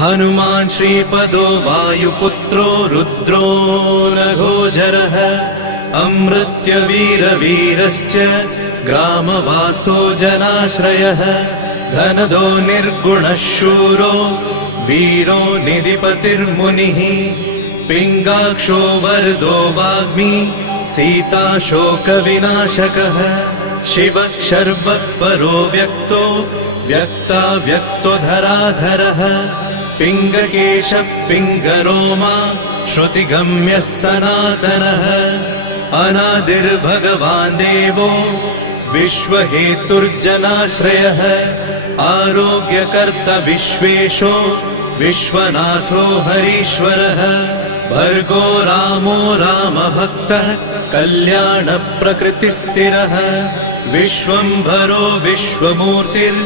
हनुमान् श्रीपदो वायुपुत्रो रुद्रो नघोजरः अमृत्यवीरवीरश्च ग्रामवासो जनाश्रयः धनदो निर्गुणः शूरो वीरो निधिपतिर्मुनिः पिङ्गाक्षो वरदो वाग्मी सीता शोकविनाशकः शिवः शर्वः परो व्यक्तो व्यक्तो धराधरः पिङ्गकेशः पिङ्गरोमा श्रुतिगम्यः सनातनः अनादिर्भगवान् देवो विश्वहेतुर्जनाश्रयः आरोग्यकर्ता विश्वेशो विश्वनाथो हरीश्वरः भर्गो रामो रामभक्तः कल्याणप्रकृतिस्थिरः विश्वम्भरो विश्वमूर्तिर्